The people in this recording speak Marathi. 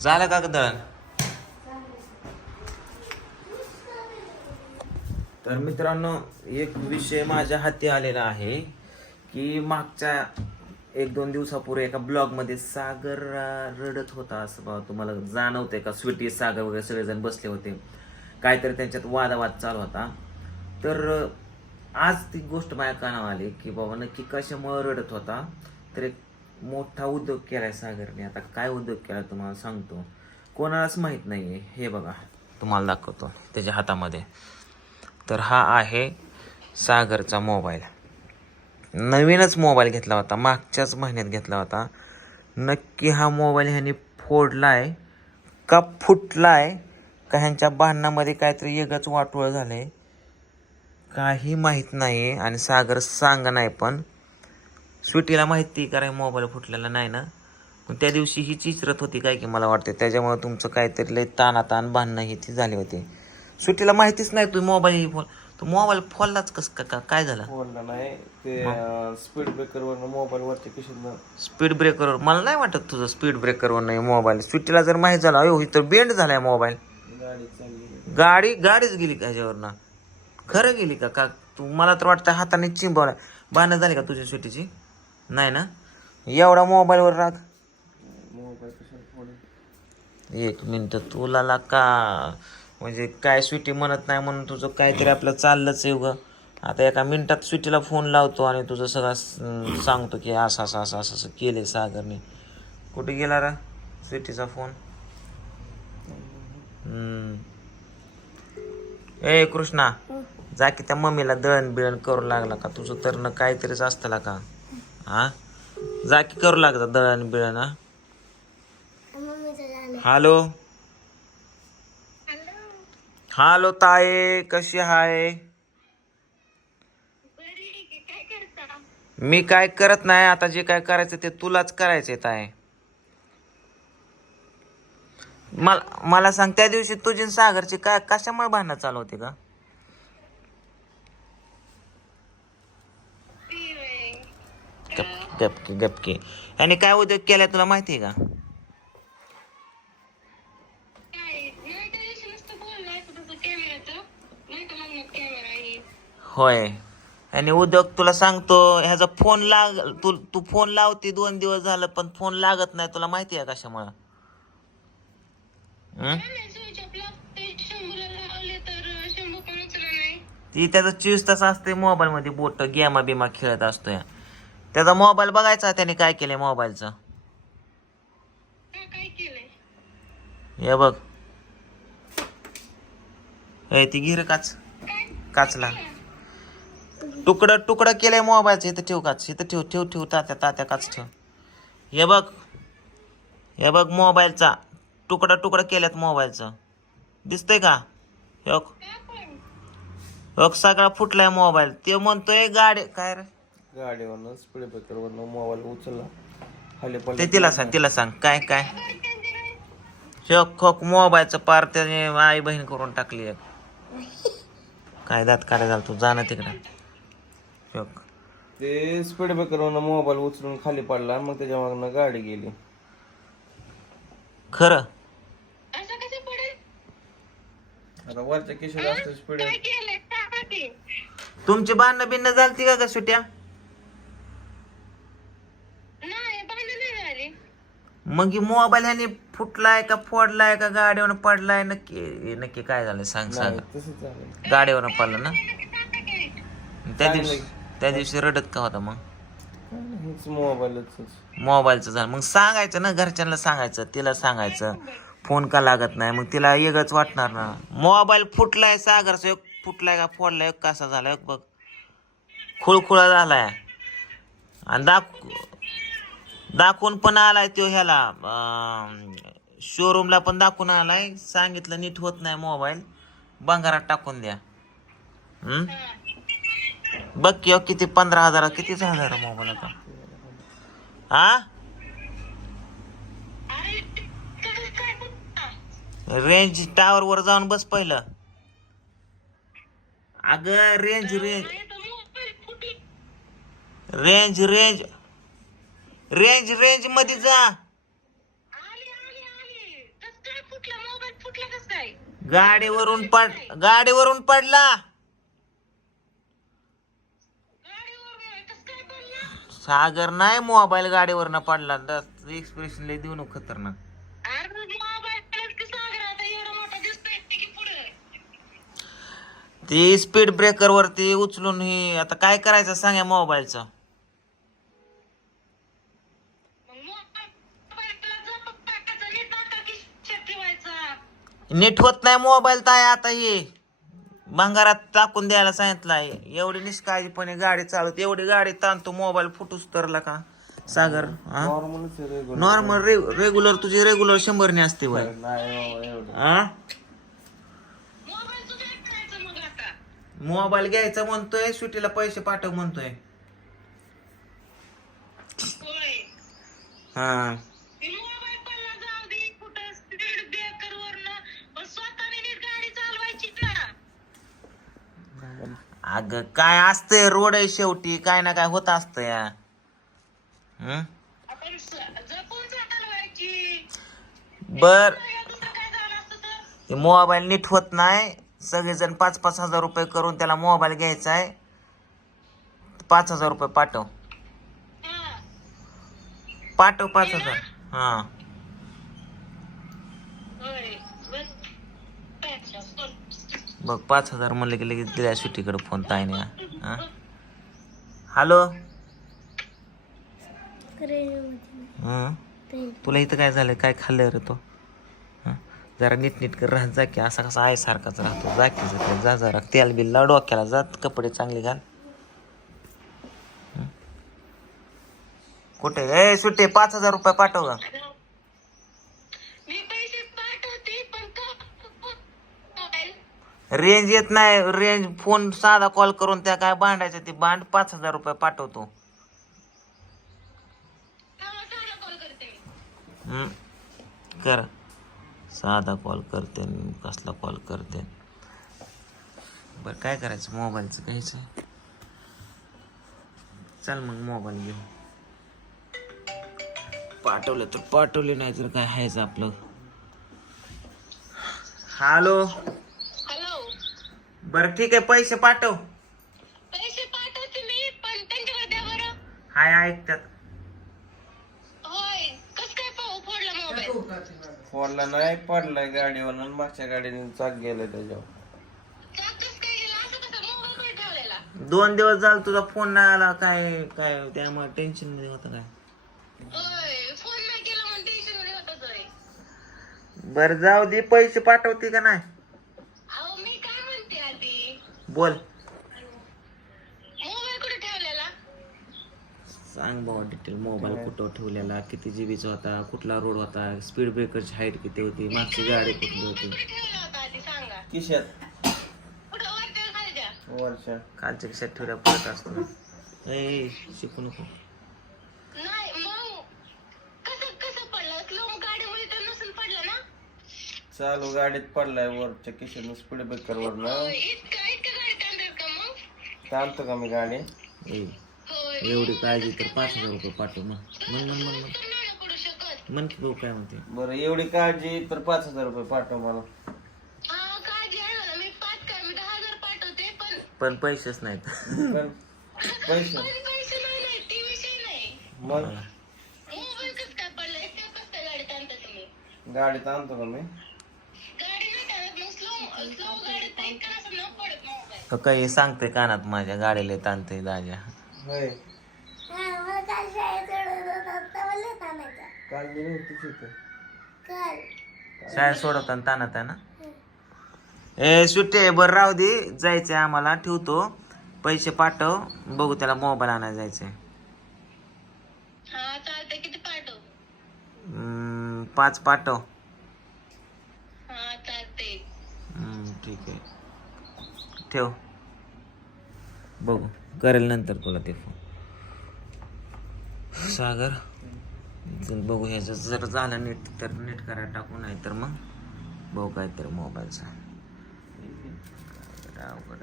झालं का ग दळण? तर मित्रांनो एक विषय माझ्या हाती आलेला आहे की मागच्या एक दोन दिवसापूर्वी एका ब्लॉगमध्ये सागर रडत होता असं बा तुम्हाला जाणवते का? स्वीटी सागर वगैरे सगळेजण बसले होते. काहीतरी त्यांच्यात वादावाद चालू होता. तर आज ती गोष्ट माझ्या कानावर आली की बाबा नक्की कशामुळे रडत होता? तर एक मोठा उद्योग केलाय सागरने. आता काय उद्योग केला तुम्हाला सांगतो. कोणालाच माहीत नाहीये. हे बघा. तुम्हाला दाखवतो. त्याच्या हातामध्ये. तर हा आहे सागरचा मोबाईल. नवीनच मोबाईल घेतला होता. मागच्याच महिन्यात घेतला होता. नक्की हा मोबाईल ह्याने फोडलाय का फुटलाय? का ह्यांच्या भांडणामध्ये काहीतरी एकच वाटोळ झालंय? काही माहीत नाही आणि सागर सांग नाही पण. स्वीटीला माहिती कारण मोबाईल फुटलेला नाही ना. पण त्या दिवशी ही चिचरत होती काय की मला वाटते त्याच्यामुळे तुमचं काहीतरी लय तानातान भांडणं ही ती झाली होती. स्वीटीला माहितीच नाही तू मोबाईल फोन तू मोबाईल फोडलाच कस का काय झालं? नाही. ते स्पीड ब्रेकर वर मोबाईल किशोर स्पीड ब्रेकरवर मला नाही वाटत तुझं स्पीड ब्रेकरवर नाही मोबाईल स्वीटीला जर माहीत झालं अयो तर बेंड झालाय मोबाईल गाडी गाडीच गेली का ह्याच्यावरनं? खरं गेली का? का तू मला तर वाटतं हाताने चिंबवला बांधणं झाली का तुझ्या स्वीटीची नाही ना? एवढा मोबाईलवर राग. मोबाईल कशाला फोडून एक मिनिट तुला ला का? म्हणजे काय स्वीटी म्हणत नाही म्हणून तुझं काहीतरी आपलं चाललंच आहे उगं. आता एका मिनिटात स्वीटीला फोन लावतो आणि तुझं सगळं स- सांगतो की असं असं असं असं असं केलंय सागरने. कुठे गेला रा स्वीटीचा फोन हम्म. ए कृष्णा जा की त्या मम्मीला दळण बिळण करू लागला का? तुझं तर काहीतरीच असतं का? हा? जा की करू लागतात दळण बिळण हॅलो? हॅलो ताये कशी हाय मी काय करत नाही आता जे काय करायचं ते तुलाच करायचंय ताय मला मला सांग त्या दिवशी तुझी सागरची काय कशामुळे भांडणं चालू होते का गपकी गपकी. आणि काय उद्योग केलाय तुला माहिती आहे का? होय. आणि उद्योग तुला सांगतो ह्याचा फोन लाग तू तू फोन लावते दोन दिवस झालं पण फोन लागत नाही तुला माहिती आहे कशामुळं? ती त्याचा चोवीस तास असते मोबाईल मध्ये बोट गेमा बिमा खेळत असतोय. त्याचा मोबाईल बघायचा त्याने काय केलंय मोबाईलचं? हे बघ. हे ती गिर काच. काचला. तुकडं तुकडं केलंय मोबाईलचं. इथं ठेव काच इथं ठेव ठेव ठेव तात्या तात्या काच ठेव. हे बघ. हे बघ मोबाईलचा. तुकडं तुकडं केल्यात मोबाईलचं. दिसतंय का? हे बघ. बघ सगळा फुटलाय मोबाईल. ते म्हणतोय गाडी काय रे? गाडीवरनं स्पीड ब्रेकर वरनं मोबाईल उचलला. खाली ते तिला सांग तिला सांग काय काय? शोक खोक मोबाईलचं पार त्याने आई बहीण करून टाकली एक. काय दात काढायला झालं तू? जाणं तिकडं. शोक. ते स्पीड ब्रेकर वरनं मोबाईल उचलून खाली पडला मग त्याच्या मागनं गाडी गेली. खरं? आता वरच्या किशोर असतं स्पीड तुमची भांडणं बिन्न झालती का ग सुट्या? मग ही मोबाईल ह्याने फुटलाय का फोडलाय का गाडीवर पडलाय? नक्की नक्की काय झालं सांग सांग. तसंच झालं गाडीवर पडलं ना? त्या दिवशी त्या दिवशी रडत का होता मग? काय नाही, हेच मोबाईलच मोबाईलचं झालं. मग सांगायचं ना घरच्यांना सांगायचं तिला सांगायचं. फोन का लागत नाही? मग तिला वेगळंच वाटणार ना. मोबाईल फुटलाय सागरचा एक फुटलाय का फोडलाय एक कसा झाला एक बघ. खुळखुळा झालाय. आणि दाख दाखवून पण आलाय तो ह्याला शोरूमला पण दाखवून आलाय. सांगितलं नीट होत नाही मोबाईल बंगारात टाकून द्या. हम्म? बघ की हो, किती पंधरा हजार कितीच हजार मोबाईल आता. हा? रेंज टावर वर जाऊन बस पहिलं. अग range range range range range रेंजमध्ये जा. गाडीवरून पड गाडीवरून पडला. सागर नाही मोबाईल गाडीवरनं पडला. एक्सप्रेशन लय देऊ नको खतरनाक. ती स्पीड ब्रेकर वरती उचलून ही आता काय करायचं सांगा मोबाईलचं? नीट होत नाही मोबाईल ताय आता हे. भंगारात टाकून द्यायला सांगितलंय. एवढी निष्काळजीपणे गाडी चालवत एवढी गाडी ताणतो मोबाईल फुटूच तरला का? सागर नॉर्मल रेग्युलर तुझी रेग्युलर शंभरने असते एवढं. आ मोबाईल घ्यायचा म्हणतोय सुटीला पैसे पाठव म्हणतोय. हा. अग काय असतंय रोड आहे शेवटी. काय ना काय होत असतं या. हं? बर. मोबाईल नीट होत नाही. सगळेजण पाच पाच हजार रुपये करून त्याला मोबाईल घ्यायचा आहे. पाच हजार रुपये पाठव. पाठव पाच हजार. हा. बघ पाच हजार म्हणले की लगेच दिल्या सुट्टीकडे फोन ताईने हा. हॅलो? तुला इथं काय झालं काय खाल्लं रे तो? जरा नीटनीट कर राहत जा की असा कसा आहे सारखाच राहतो. जा की जा, जा जरा. तेल बिल लाडू डोक्याला जात कपडे चांगले घाल. कुठे? ए सुट्टे पाच हजार रुपये पाठव ग मी पैसे पाठवते पण का रेंज येत नाही. रेंज फोन साधा कॉल करून त्या काय भांडायचं ते भांड पाच हजार रुपये पाठवतो. साधा कॉल करते मी कर. साधा कॉल करते कसला कॉल करते बर काय करायचं? मोबाईलचं घ्यायचं? चल मग मोबाईल घेऊ. पाठवलं तर पाठवले नाही तर काय हायचं आपलं? हॅलो बरं ठीक आहे पैसे पाठव. पैसे पाठवते मी पण त्यांच्याकडे द्या बरं. हाय ऐकतात. होय कस काय पाहू? फोडला मोबाईल. फोडला नाही पडलाय गाडीवर आणि मागच्या गाडीने चाक गेलं त्याच्यावर. कस काय गेला? असं कसं मोबाईल कुठे ठेवलेला? दोन दिवस झाला तुझा फोन नाही आला काय काय त्यामुळे टेन्शनमध्ये होतं काय? होय फोन नाही केला म्हणून टेन्शनमध्ये होता होय बर जाऊ दे पैसे पाठवते का नाही अहो मी काय म्हणते आधी बोल. मोबाईल कुठे ठेवलेला? सांग बाबा डिटेल मोबाईल कुठं ठेवलेला? किती जीबीचा होता? कुठला रोड होता? स्पीड ब्रेकरची हाईट किती होती? मागची गाडी कुठली होती? कुठे ठेवला होता आधी? सांगा. किशात कुठं खालच्या? कालच्या कशात ठेवल्या पडत असतो. ए शिकू नको. नाही मग कसं कसं पडलं? स्लो गाडीमध्ये तर नसून पडलं ना? चालू गाडीत पडलाय वरच्या किशात स्पीड ब्रेकर वर ना इतका इतका गाडी टांगतात का ताणतो का मी ए होय एवढी काळजी तर पाच हजार रुपये पाठव मग मन मन मन मन. मन की भाऊ काय म्हणते? बरं एवढी काळजी तर पाच हजार रुपये पाठव मला. हा पण पण पैसेच नाहीत. पण पैसे? मग? गाडीत आणतो का मी? का काही सांगते कानात माझ्या गाडीला ताणते दाजा. होय. काल गेली होतीच इथं शाळेत सोडवताना ताणत आहे ना? ए सुट्टे बरं राहू दे जायचंय आम्हाला ठेवतो. पैसे पाठव बघू त्याला मोबाईल आणायला जायचंय. हा चालतंय. किती पाठव? हम्म, पाच पाठव. हा चालतंय. हम्म, ठीक आहे. ठेव. बघू. करेल नंतर तुला ते फोन सागर? चल बघू ह्याचं. जर झालं नीट तर नीट करायला टाकू नाही तर मग बघू काहीतरी मोबाईलचा. अवघड.